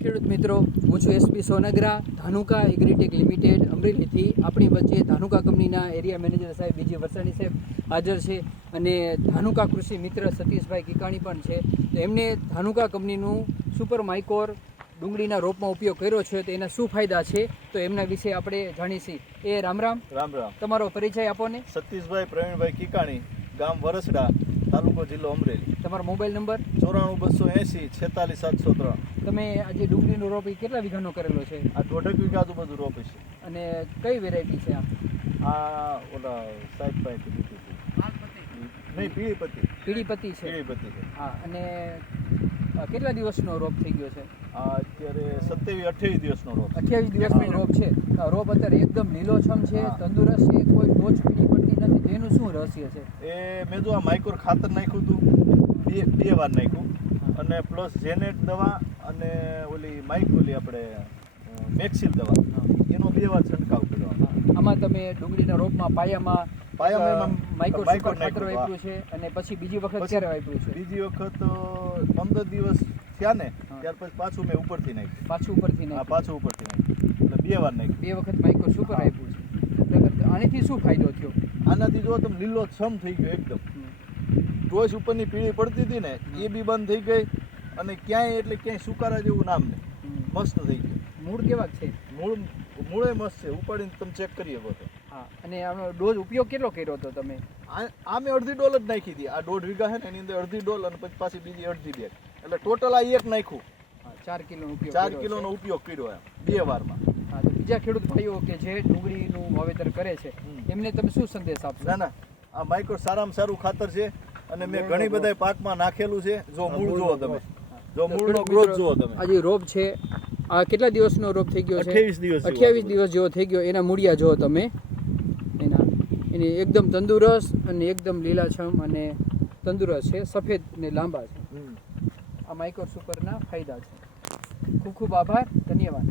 ખેડૂત મિત્રો હું છું S P Songara Dhanuka agritech limited અમરેલીથી. આપણી વચ્ચે ધાનુકા કંપનીના એરિયા મેનેજર સાહેબ બીજી વરસાણી સાહેબ હાજર છે અને ધાનુકા કૃષિ મિત્ર સતીશભાઈ કિકાણી પણ છે. તો એમને ધાનુકા કંપનીનું સુપર માઇકોર ડુંગળીના રોપમાં ઉપયોગ કર્યો છે તો એના શું ફાયદા છે? તો એમના વિશે આપણે જાણીશી. એ રામ રામ. રામ રામ. તમારો પરિચય આપો ને. સતીશભાઈ પ્રવીણભાઈ કિકાણી ગામ વરસડા. તાલુકો જિલ્લો અમરેલી. તમારો મોબાઈલ નંબર? ચોરાણું બસો એંસી છેતાલીસ સાતસો ત્રણ. તમે આજે ડુંગળીનો રોપ એ કેટલા વીઘાનો કરેલો છે? આ દોઢક વીઘા આજુબાજુ રોપે છે અને કઈ વેરાયટી છે આ આ ઓલા સાહેબ ભાઈ લીધું નહીં પીળીપતિ. પીળીપતિ છે? પીળીપતિ છે. હા અને કેટલા દિવસનો રોપ થઈ ગયો છે? અત્યારે સત્યાવીસ અઠ્યાવીસ દિવસનો રોપ અઠ્યાવીસ દિવસનો રોપ છે. આ રોપ અત્યારે એકદમ લીલોછમ છે. તંદુરસ્ત છે કોઈ ટોચ પીળી પડતી. તો રહસ્ય છે. એ મેં જો આ માઇક્રોર ખાતર નાખ્યું હતું બે બે વાર નાખ્યું. અને પ્લસ જેનેટ દવા અને ઓલી માઇક ઓલી આપણે મેક્સિલ દવા. એનો બે વાર છંટકાવ કર્યો. આમાં તમે ડુંગળીના રોપમાં પાયામાં પાયામાં માઇક્રો માઇક્રો ખાતર વાપર્યું છે અને પછી બીજી વખત ક્યારે વાપર્યું છે? બીજી વખત પંદર દિવસ થયા ને ત્યાર પછી પાછું મેં ઉપરથી નાખ્યું. પાછું ઉપરથી નાખ્યું. પાછું ઉપરથી નાખ્યું. એટલે બે વાર નાખ્યું. બે વખત માઇક્રો સુપર આપ્યું છે. આનાથી શું ફાયદો થયો? આનાથી જો તમે લીલો છમ થઈ ગયો એકદમ. ટોચ ઉપરની પીળી પડતી હતી ને એ બી બંધ થઈ ગઈ અને ક્યાંય એટલે ક્યાંય સુકારા જેવું નામ ને મસ્ત થઈ ગયું. મૂળ કેવા છે? મૂળ મૂળે મસ્ત છે. ઉપાડીને તમે ચેક કરી શકો તો. હા અને આનો ડોઝ ઉપયોગ કેટલો કર્યો હતો તમે? આ મેં અડધી ડોલ જ નાખી હતી. આ દોઢ વીઘા છે ને એની અંદર અડધી ડોલ અને પછી પાછી બીજી અડધી બેગ એટલે ટોટલ આ એક નાખ્યું. ચાર કિલો ઉપયોગ ચાર કિલોનો ઉપયોગ કર્યો એમ. બે વારમાં. હા તો બીજા ખેડૂત ભાઈઓ કે જે ડુંગળીનું વાવેતર કરે છે એમને તમે શું સંદેશ આપશો? ના ના. આ માઇક્રો સારામાં સારું ખાતર છે અને મેં ઘણી બધા પાકમાં નાખેલું છે. જો મૂળ જુઓ તમે. જો મૂળનો ગ્રોથ જુઓ તમે. આજે રોપ છે આ કેટલા દિવસનો રોપ થઈ ગયો છે? 28 દિવસ જેવો અઠ્યાવીસ આજુબાજુ. દિવસ જેવો થઈ ગયો. એના મૂળિયા જુઓ તમે. એના એની એકદમ તંદુરસ્ત અને એકદમ લીલાછમ અને તંદુરસ્ત છે. સફેદ ને લાંબા છે. આ માઇક્રો સુપરના ફાયદા છે. ખૂબ ખૂબ આભાર. ધન્યવાદ.